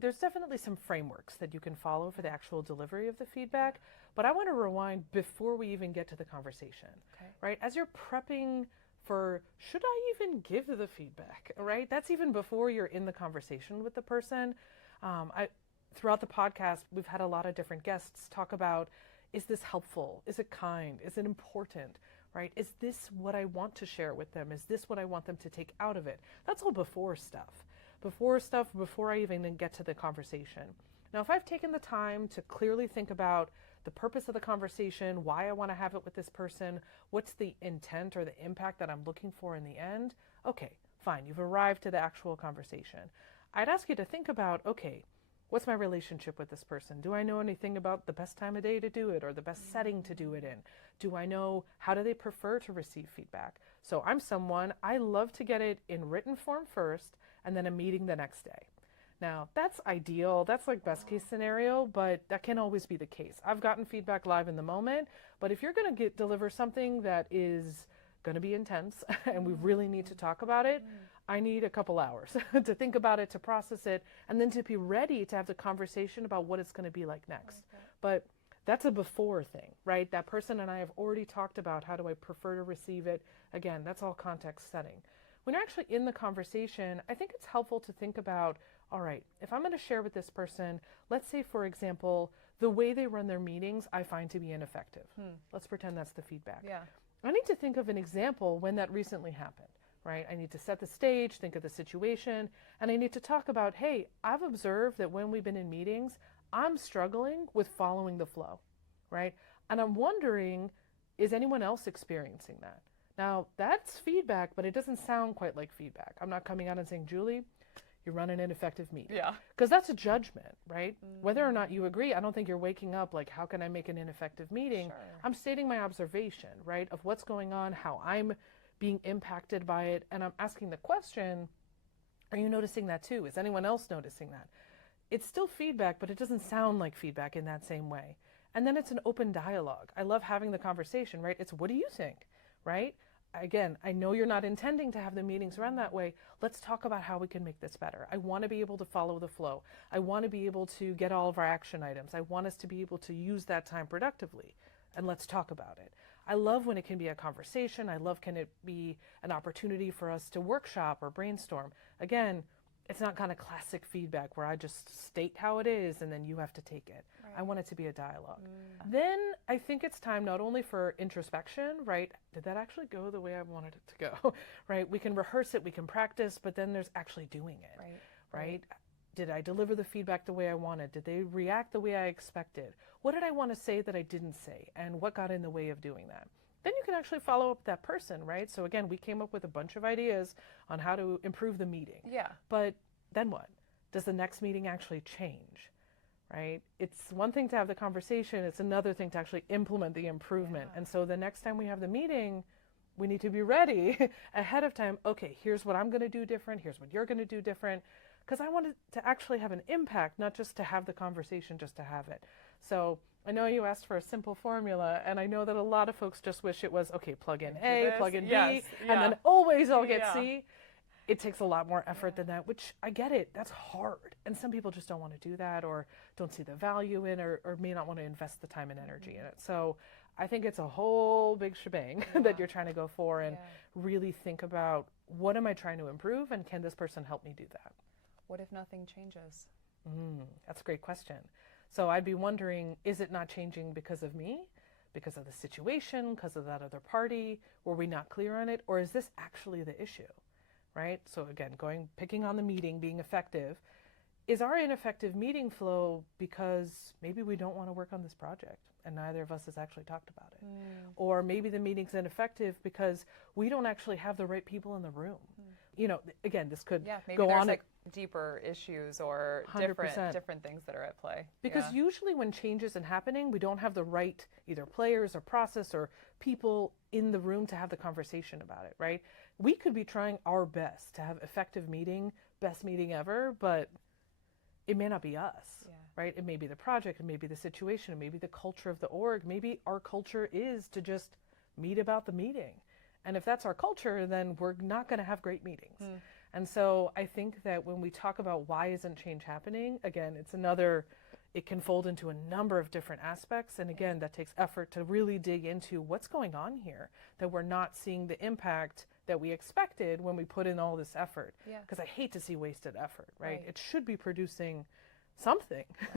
there's definitely some frameworks that you can follow for the actual delivery of the feedback, but I want to rewind before we even get to the conversation, right? As you're prepping for, should I even give the feedback, right? That's even before you're in the conversation with the person. Throughout the podcast, we've had a lot of different guests talk about, is this helpful? Is it kind? Is it important? Right? Is this what I want to share with them? Is this what I want them to take out of it? That's all before stuff. Before I even get to the conversation. Now, if I've taken the time to clearly think about the purpose of the conversation, why I want to have it with this person, what's the intent or the impact that I'm looking for in the end, okay, fine, you've arrived to the actual conversation. I'd ask you to think about, okay, what's my relationship with this person? Do I know anything about the best time of day to do it or the best setting to do it in? Do I know how do they prefer to receive feedback? So I'm someone, I love to get it in written form first and then a meeting the next day. Now, that's ideal. That's like best case scenario, but that can't always be the case. I've gotten feedback live in the moment, but if you're going to deliver something that is going to be intense and we really need to talk about it, I need a couple hours to think about it, to process it, and then to be ready to have the conversation about what it's going to be like next. Okay. But that's a before thing, right? That person and I have already talked about how do I prefer to receive it. Again, that's all context setting. When you're actually in the conversation, I think it's helpful to think about, all right, if I'm going to share with this person, let's say, for example, the way they run their meetings, I find to be ineffective. Let's pretend that's the feedback. Yeah. I need to think of an example when that recently happened. Right? I need to set the stage, think of the situation, and I need to talk about, hey, I've observed that when we've been in meetings, I'm struggling with following the flow, right? And I'm wondering, is anyone else experiencing that? Now, that's feedback, but it doesn't sound quite like feedback. I'm not coming out and saying, Julie, you run an ineffective meeting. Yeah. Because that's a judgment, right? Whether or not you agree, I don't think you're waking up like, how can I make an ineffective meeting? Sure. I'm stating my observation, right, of what's going on, how I'm being impacted by it, and I'm asking the question, are you noticing that too? Is anyone else noticing that? It's still feedback, but it doesn't sound like feedback in that same way. And then it's an open dialogue. I love having the conversation, right? It's, what do you think, right? Again, I know you're not intending to have the meetings run that way. Let's talk about how we can make this better. I want to be able to follow the flow. I want to be able to get all of our action items. I want us to be able to use that time productively. And let's talk about it. I love when it can be a conversation. I love can it be an opportunity for us to workshop or brainstorm. Again, it's not kind of classic feedback where I just state how it is and then you have to take it. Right. I want it to be a dialogue. Then I think it's time not only for introspection, right? Did that actually go the way I wanted it to go, right? We can rehearse it, we can practice, but then there's actually doing it, right? Did I deliver the feedback the way I wanted? Did they react the way I expected? What did I want to say that I didn't say? And what got in the way of doing that? Then you can actually follow up with that person, right? So again, we came up with a bunch of ideas on how to improve the meeting. Yeah. But then what? Does the next meeting actually change, right? It's one thing to have the conversation. It's another thing to actually implement the improvement. Yeah. And so the next time we have the meeting, we need to be ready ahead of time. Okay, here's what I'm going to do different. Here's what you're going to do different. Because I wanted to actually have an impact, not just to have the conversation, just to have it. So I know you asked for a simple formula, and I know that a lot of folks just wish it was, okay, plug in A, plug in B, and then always I'll get C. It takes a lot more effort than that, which I get it. That's hard. And some people just don't want to do that or don't see the value in or may not want to invest the time and energy in it. So I think it's a whole big shebang that you're trying to go for and really think about, what am I trying to improve, and can this person help me do that? What if nothing changes? That's a great question. So I'd be wondering, is it not changing because of me, because of the situation, because of that other party? Were we not clear on it? Or is this actually the issue, right? So again, picking on the meeting, being effective. Is our ineffective meeting flow because maybe we don't want to work on this project and neither of us has actually talked about it? Or maybe the meeting's ineffective because we don't actually have the right people in the room. You know, again, this could go there's on. Like deeper issues or different things that are at play. Because usually when change isn't happening, we don't have the right either players or process or people in the room to have the conversation about it, right? We could be trying our best to have effective meeting, best meeting ever, but it may not be us, right? It may be the project, it may be the situation, it may be the culture of the org. Maybe our culture is to just meet about the meeting. And if that's our culture, then we're not going to have great meetings. And so I think that when we talk about why isn't change happening, again, it can fold into a number of different aspects. And again, that takes effort to really dig into what's going on here, that we're not seeing the impact that we expected when we put in all this effort. Because I hate to see wasted effort, right? It should be producing something.